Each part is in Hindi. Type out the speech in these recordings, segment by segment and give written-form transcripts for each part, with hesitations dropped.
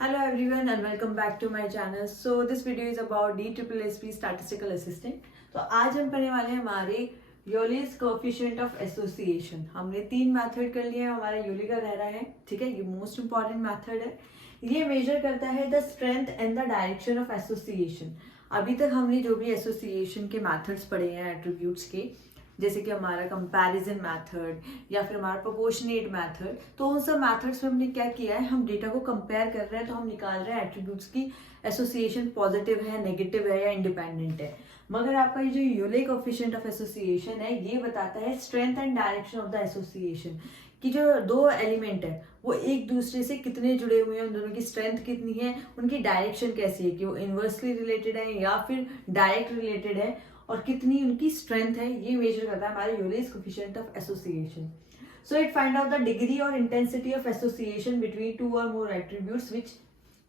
Hello everyone and welcome back to my channel. So this video is about DSSP Statistical Assistant. तो आज हम पढ़ने वाले हैं हमारे यूलिस कोएफिशिएंट ऑफ एसोसिएशन। हमने 3 मेथड कर लिए हैं, हमारा यूली का रह रहा है, ठीक है। ये मोस्ट इंपॉर्टेंट मेथड है। ये मेजर करता है the strength and the direction of association. अभी तक हमने जो भी एसोसिएशन के मेथड्स पढ़े हैं एट्रीब्यूट्स के, जैसे कि हमारा कंपैरिजन मेथड या फिर हमारा प्रोपोर्शनेट मेथड, तो उन सब मेथड्स में हमने क्या किया है, हम डेटा को कंपेयर कर रहे हैं, तो हम निकाल रहे हैं एट्रीब्यूट्स की एसोसिएशन पॉजिटिव है, नेगेटिव है या इंडिपेंडेंट है। मगर आपका ये जो यूले कोएफिशिएंट ऑफ एसोसिएशन है, ये बताता है strength and direction of the association, कि जो दो एलिमेंट है वो एक दूसरे से कितने जुड़े हुए हैं, उन दोनों की स्ट्रेंथ कितनी है, उनकी डायरेक्शन कैसी है, कि वो इनवर्सली रिलेटेड है या फिर डायरेक्ट रिलेटेड है, और कितनी उनकी स्ट्रेंथ है, ये मेजर करता है हमारे Yule's coefficient of association. So it find out the degree और intensity of association between two और more attributes which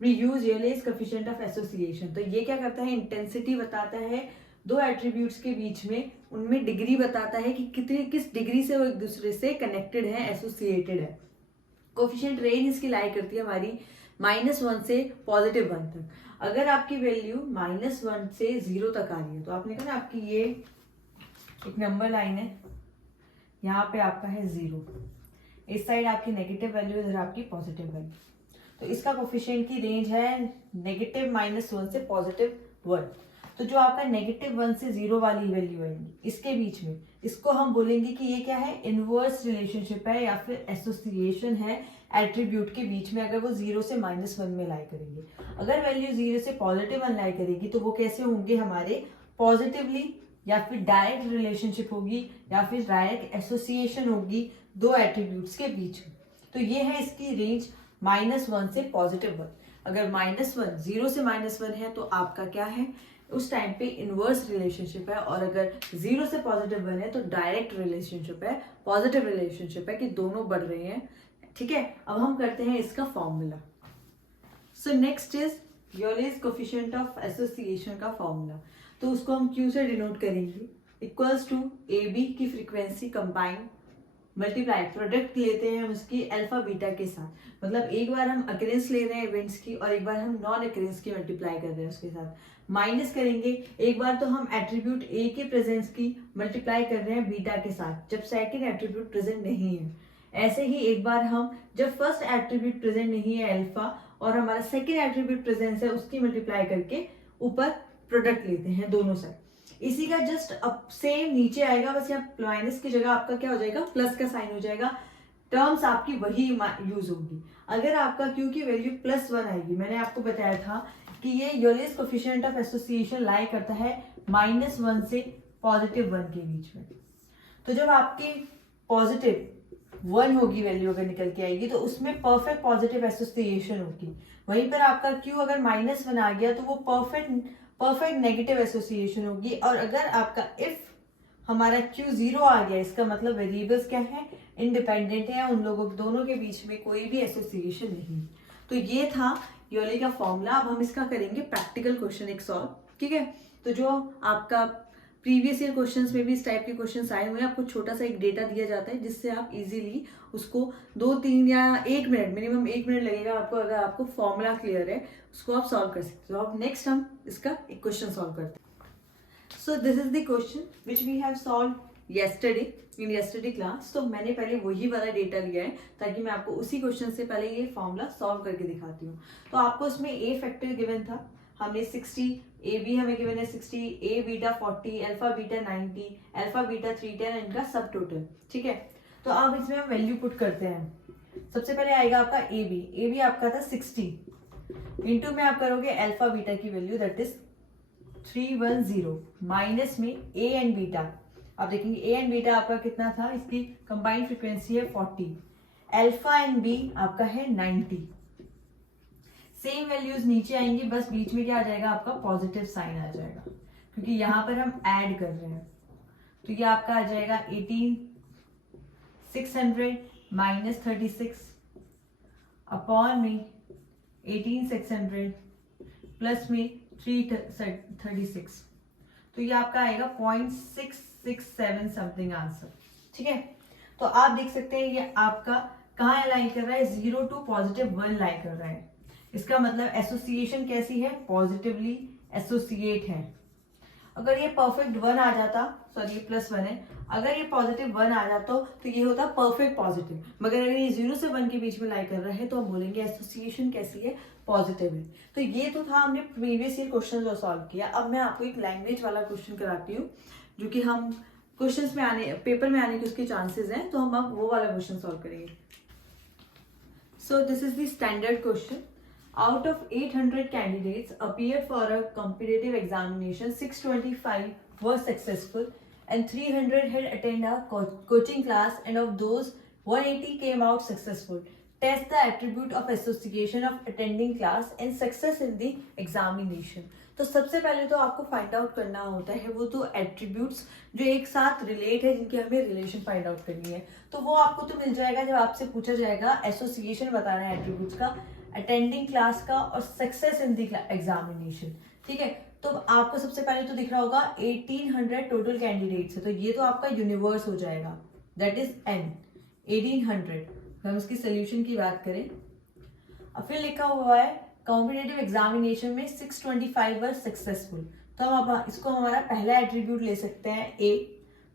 we use Yule's coefficient of association. तो ये क्या करता है, इंटेंसिटी बताता है दो एट्रीब्यूट्स के बीच में, उनमें डिग्री बताता है कि कितनी किस डिग्री से वो एक दूसरे से कनेक्टेड है, एसोसिएटेड है। कोएफिशिएंट रेंज इसकी लाई करती है हमारी -1 से +1 तक। अगर आपकी वैल्यू -1 से 0 तक आ रही है, तो आपने कहा ना आपकी ये एक नंबर लाइन है, यहाँ पे आपका है 0, इस साइड आपकी नेगेटिव वैल्यू, इधर आपकी पॉजिटिव वैल्यू, तो इसका कोएफिशिएंट की रेंज है -1 से +1। तो जो आपका -1 से 0 वाली वैल्यू है, इसके बीच में, इसको हम बोलेंगे कि ये क्या है, इनवर्स रिलेशनशिप है या फिर एसोसिएशन है एट्रीब्यूट के बीच में। अगर वो 0 से -1 में लाई करेंगे, अगर वैल्यू 0 से +1 लाई करेगी, तो वो कैसे होंगे हमारे, पॉजिटिवली, या फिर डायरेक्ट रिलेशनशिप होगी या फिर डायरेक्ट एसोसिएशन होगी दो एट्रीब्यूट्स के बीच में। तो ये है इसकी रेंज -1 से +1। अगर -1 0 से -1 है तो आपका क्या है, उस टाइम पे इनवर्स रिलेशनशिप है, और अगर 0 से +1 है तो डायरेक्ट रिलेशनशिप है, पॉजिटिव रिलेशनशिप है, कि दोनों बढ़ रहे हैं, ठीक है। अब हम करते हैं इसका formula. So next is Yule's coefficient of association का फॉर्मूला। तो उसको हम Q से डिनोट करेंगे, इक्वल्स टू AB की फ्रीक्वेंसी कंबाइन मल्टीप्लाई, प्रोडक्ट लेते हैं हम उसकी अल्फा बीटा के साथ। मतलब एक बार हम अकरेंस ले रहे हैं इवेंट्स की, और एक बार हम नॉन अकरेंस की मल्टीप्लाई कर रहे हैं उसके साथ, माइनस करेंगे। एक बार तो हम एट्रीब्यूट ए के प्रेजेंस की मल्टीप्लाई कर रहे हैं बीटा के साथ, जब सेकंड एट्रीब्यूट प्रेजेंट नहीं है। ऐसे ही एक बार हम जब फर्स्ट एट्रीब्यूट प्रेजेंट नहीं है अल्फा, और हमारा सेकंड एट्रीब्यूट प्रेजेंस है, उसकी मल्टीप्लाई करके ऊपर प्रोडक्ट लेते हैं दोनों साइड। इसी का जस्ट अब सेम नीचे आएगा, बस यहाँ माइनस की जगह आपका क्या हो जाएगा, प्लस का साइन हो जाएगा। टर्म्स आपकी वही यूज होगी। अगर आपका Q की वैल्यू +1 आएगी, मैंने आपको बताया था कि ये यूलिस कोएफिशिएंट ऑफ एसोसिएशन लाई करता है -1 से +1 के बीच में। तो जब आपकी +1 होगी वैल्यू, अगर निकल के आएगी, तो उसमें परफेक्ट पॉजिटिव एसोसिएशन होगी। वहीं पर आपका Q अगर -1 आ गया, तो वो परफेक्ट नेगेटिव एसोसिएशन होगी। और अगर आपका इफ हमारा Q 0 आ गया, इसका मतलब वेरिएबल्स क्या है, इंडिपेंडेंट है, उन लोगों दोनों के बीच में कोई भी एसोसिएशन नहीं। तो ये था यूली का फॉर्मूला। अब हम इसका करेंगे प्रैक्टिकल क्वेश्चन एक सॉल्व, ठीक है। तो जो आपका प्रीवियस ईयर क्वेश्चंस में भी इस टाइप के क्वेश्चंस आए हुए हैं, आपको छोटा सा एक डेटा दिया जाता है, जिससे आप इजीली उसको 2-3 या 1 मिनट, मिनिमम 1 मिनट लगेगा आपको, अगर आपको फॉर्मूला क्लियर है, उसको आप सॉल्व कर सकते हो। अब नेक्स्ट हम इसका एक क्वेश्चन सॉल्व करते हैं। So this is the question which we have solve yesterday in yesterday class. तो मैंने पहले वही वाला डेटा लिया है, ताकि मैं आपको उसी क्वेश्चन से पहले ये फॉर्मूला सॉल्व करके दिखाती हूँ। तो आपको इसमें ए फैक्टर गिवन था, हमने 60, ए बी हमें गिवन है 60, A beta 40, alpha beta 90, alpha beta 310, इनका सब टोटल, ठीक है। तो अब इसमें हम वैल्यू पुट करते हैं। सबसे पहले आएगा आपका ए बी आपका था 60, इंटू में आप करोगे अल्फा बीटा की वैल्यू, दैट इज 310, माइनस में ए एंड बीटा। आप देखेंगे ए एंड बीटा आपका कितना था, इसकी कंबाइंड फ्रीक्वेंसी है 40, अल्फा एंड बी आपका है 90। सेम वैल्यूज नीचे आएंगी, बस बीच में क्या आ जाएगा, आपका पॉजिटिव साइन आ जाएगा, क्योंकि यहाँ पर हम ऐड कर रहे हैं। तो ये आपका आ जाएगा 18600 -36 अपॉन में 18600 प्लस में 336, तो ये आपका आएगा 0.667 समथिंग आंसर, ठीक है। तो आप देख सकते हैं ये आपका कहाँ अलाइन कर रहा है, 0 to +1 लाइन कर रहा है। इसका मतलब एसोसिएशन कैसी है, पॉजिटिवली एसोसिएट है। अगर ये परफेक्ट 1 आ जाता, सॉरी +1 है, अगर ये पॉजिटिव 1 आ जाता तो ये होता परफेक्ट पॉजिटिव। मगर अगर ये 0 से 1 के बीच में लाई कर रहा है तो हम बोलेंगे एसोसिएशन कैसी है, पॉजिटिव है। तो ये तो था हमने प्रीवियस ईयर क्वेश्चन जो सॉल्व किया। अब मैं आपको एक लैंग्वेज वाला क्वेश्चन कराती हूँ जो कि हम क्वेश्चंस में आने, पेपर में आने के उसके चांसेस हैं, तो हम अब वो वाला क्वेश्चन सॉल्व करेंगे। सो this is the standard question. Out of 800 candidates appeared for a competitive examination, 625 were successful and 300 had attended a coaching class, and of those 180 came out successful. Test the attribute of association of attending class and success in the examination. तो सबसे पहले तो आपको फाइंड आउट करना होता है वो तो एट्रीब्यूट्स जो एक साथ रिलेट है, जिनकी हमें रिलेशन फाइंड आउट करनी है। तो वो आपको तो मिल जाएगा जब आपसे पूछा जाएगा एसोसिएशन बताना है एट्रीब्यूट्स का, अटेंडिंग क्लास का और सक्सेस इन द एग्जामिनेशन। ठीक है, तो आपको सबसे पहले तो दिख रहा होगा 1800 टोटल कैंडिडेट्स है, तो ये तो आपका यूनिवर्स हो जाएगा, दैट इज n 1800। हम इसकी सोल्यूशन की बात करें, अब फिर लिखा हुआ है कॉम्पिटिटिव एग्जामिनेशन में 625 वर सक्सेसफुल। तो हम अब इसको हमारा पहला एट्रीब्यूट ले सकते हैं a,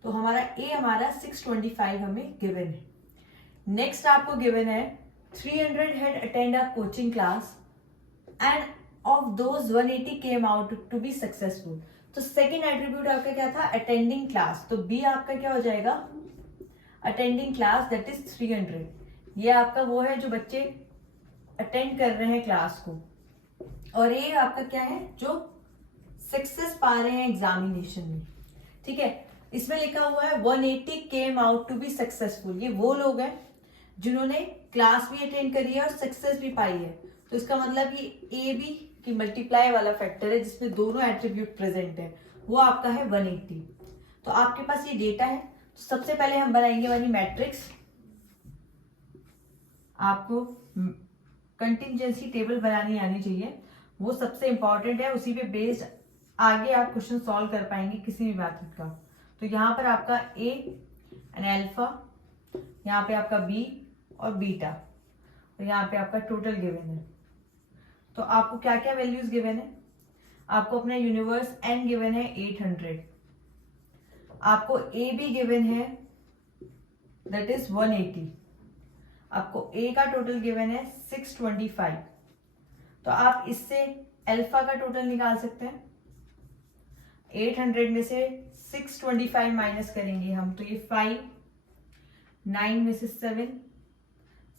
तो हमारा a हमारा 625 हमें गिवन है। नेक्स्ट आपको गिवन है 300 had attend a coaching class and of those 180 came out to be successful। तो सेकेंड एट्रीब्यूट आपका क्या था, अटेंडिंग क्लास, तो बी आपका क्या हो जाएगा, अटेंडिंग क्लास, दैट इज 300। ये आपका वो है जो बच्चे अटेंड कर रहे हैं क्लास को, और ये आपका क्या है जो सक्सेस पा रहे हैं एग्जामिनेशन में। ठीक है, इसमें लिखा हुआ है 180 came out to be successful, ये वो लोग हैं जिन्होंने क्लास भी अटेंड करी है और सक्सेस भी पाई है। तो इसका मतलब ये ए बी की मल्टीप्लाई वाला फैक्टर है जिसमें दोनों एट्रीब्यूट प्रेजेंट है, वो आपका है 180। तो आपके पास ये डेटा है, तो सबसे पहले हम बनाएंगे वाली मैट्रिक्स। आपको कंटिंजेंसी टेबल बनानी आनी चाहिए, वो सबसे इंपॉर्टेंट है, उसी पे बेस्ड आगे आप क्वेश्चन सॉल्व कर पाएंगे किसी भी मेथड का। तो यहाँ पर आपका ए एंड अल्फा, यहाँ पे आपका बी और बीटा, और यहाँ पे आपका टोटल गिवन है। तो आपको क्या क्या वैल्यूज गिवन है, आपको अपना यूनिवर्स एन गिवन है 800, आपको ए बी गिवन है दैट इज 180, आपको ए का टोटल गिवन है 625। तो आप इससे अल्फा का टोटल निकाल सकते हैं। 800 में से 625 माइनस करेंगे हम, तो ये 5, 9 में से 7,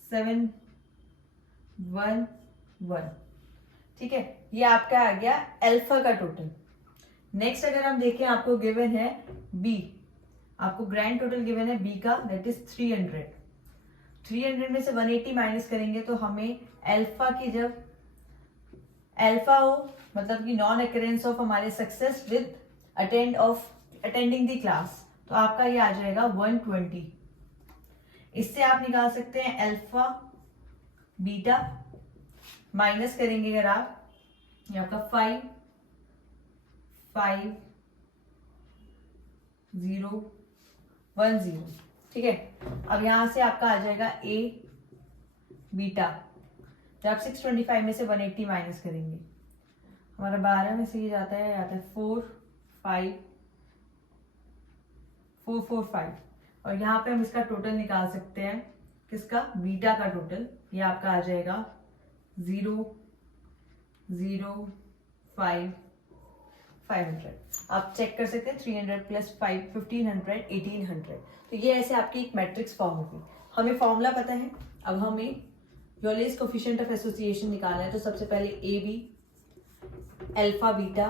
7, 1, 1। ठीक है, ये आपका आ गया अल्फा का टोटल। नेक्स्ट अगर हम देखें, आपको गिवन है बी, आपको ग्रैंड टोटल गिवन है बी का, दैट इज 300। 300 में से 180 माइनस करेंगे तो हमें अल्फा की, जब अल्फा हो मतलब कि नॉन अकरेंस ऑफ हमारे success with attending the class, तो आपका ये आ जाएगा 120। इससे आप निकाल सकते हैं अल्फा बीटा, माइनस करेंगे अगर आप, ये आपका 5, 5, 0, 1, 0। ठीक है, अब यहां से आपका आ जाएगा ए बीटा, जब आप 625 में से 180 माइनस करेंगे, हमारा 12 में से ये जाता है 4, 5, 4, 4, 5, और यहाँ पे हम इसका टोटल निकाल सकते हैं, किसका, बीटा का टोटल। ये आपका आ जाएगा 0, 0, 5, 500। आप चेक कर सकते हैं 300 प्लस 5, 1500, 1800। तो ये ऐसे आपकी एक मैट्रिक्स फॉर्म होगी। हमें फॉर्मूला पता है, अब हमें यूलर्स कोफिशिएंट ऑफ एसोसिएशन निकालना है। तो सबसे पहले A B alpha beta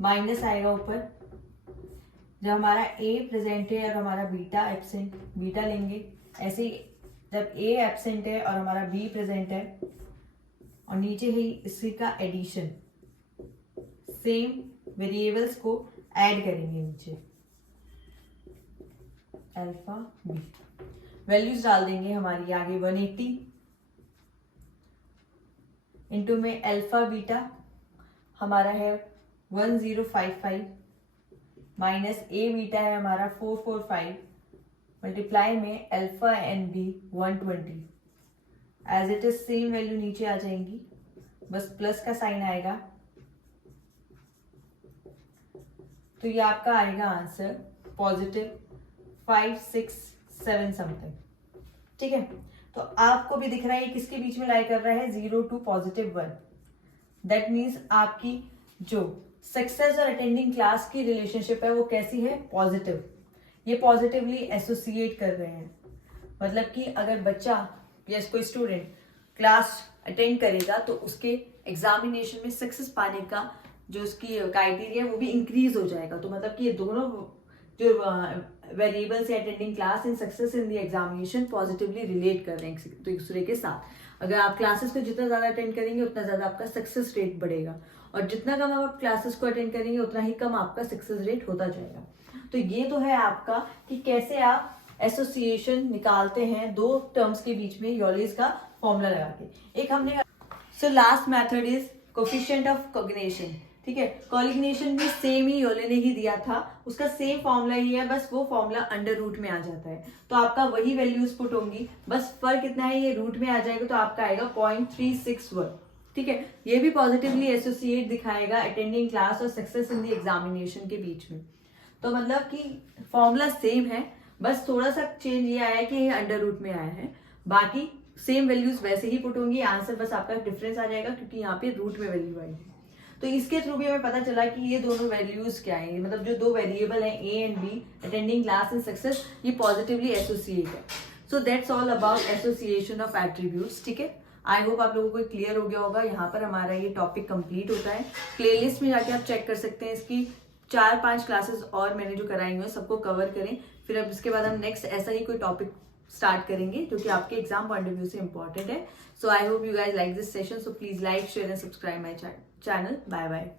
minus आएगा ऊपर, जब हमारा ए प्रेजेंट है और हमारा बीटा एब्सेंट, बीटा लेंगे। ऐसे ही जब ए एब्सेंट है और हमारा बी प्रेजेंट है, और नीचे ही इसी का एडिशन, सेम वेरिएबल्स को ऐड करेंगे नीचे, अल्फा बी, वैल्यूज डाल देंगे हमारी आगे 180 इंटू में अल्फा बीटा हमारा है 1055 माइनस ए बीटा है हमारा 445 मल्टीप्लाई में alpha n B 120 as it is same value नीचे आ जाएंगी, बस प्लस का साइन आएगा। तो ये आपका आएगा आंसर पॉजिटिव 5, 6, 7 समथिंग। ठीक है, तो आपको भी दिख रहा है किसके बीच में लाई कर रहा है, 0 to +1। दैट मीन्स आपकी जो सक्सेस और अटेंडिंग क्लास की रिलेशनशिप है वो कैसी है, पॉजिटिव। ये पॉजिटिवली एसोसिएट कर रहे हैं, मतलब कि अगर बच्चा या कोई स्टूडेंट क्लास अटेंड करेगा तो उसके एग्जामिनेशन में सक्सेस पाने का जो उसकी क्राइटेरिया है वो भी इंक्रीज हो जाएगा। तो मतलब कि ये दोनों जो वेरिएबल्स है, attending class and success in the examination, positively relate कर रहे हैं एक दूसरे के साथ। अगर आप क्लासेस को जितना ज्यादा अटेंड करेंगे उतना ज्यादा आपका सक्सेस रेट बढ़ेगा, और जितना कम आप क्लासेस को अटेंड करेंगे उतना ही कम आपका सक्सेस रेट होता जाएगा। तो ये तो है आपका कि कैसे आप एसोसिएशन निकालते हैं दो टर्म्स के बीच में यूलिस का फॉर्मूला लगा के। एक हमने so last method is coefficient of cognition. ठीक है, कॉग्निशन भी सेम ही यूले ने ही दिया था, उसका सेम फॉर्मूला ही है, बस वो फॉर्मूला अंडर रूट में आ जाता है। तो आपका वही वैल्यूज पुट होंगी, बस फर्क इतना है ये रूट में आ जाएगा तो आपका आएगा 0.361। ठीक है, ये भी पॉजिटिवली एसोसिएट दिखाएगा अटेंडिंग क्लास और सक्सेस इन द एग्जामिनेशन के बीच में। तो मतलब कि फॉर्मूला सेम है, बस थोड़ा सा चेंज ये आया है कि ये अंडर रूट में आया है, बाकी सेम वैल्यूज वैसे ही पुट होंगी। आंसर बस आपका डिफरेंस आ जाएगा क्योंकि यहाँ पे रूट में वैल्यू आएगी। तो इसके थ्रू भी हमें पता चला कि ये दोनों वैल्यूज क्या है, मतलब जो दो वेरिएबल हैं A and B, attending class and success, ये पॉजिटिवली एसोसिएट है। So that's all about association of attributes. ठीक है, आई होप आप लोगों को क्लियर हो गया होगा। यहाँ पर हमारा ये टॉपिक कंप्लीट होता है। प्लेलिस्ट में जाके आप चेक कर सकते हैं, इसकी 4-5 क्लासेस और मैंने जो कराई हुई है सबको कवर करें। फिर अब इसके बाद हम नेक्स्ट ऐसा ही कोई टॉपिक स्टार्ट करेंगे जो कि आपके एग्जाम पॉइंट ऑफ व्यू से इंपॉर्टेंट है। So I hope you guys like this session. So please like, share and subscribe my channel. Bye bye.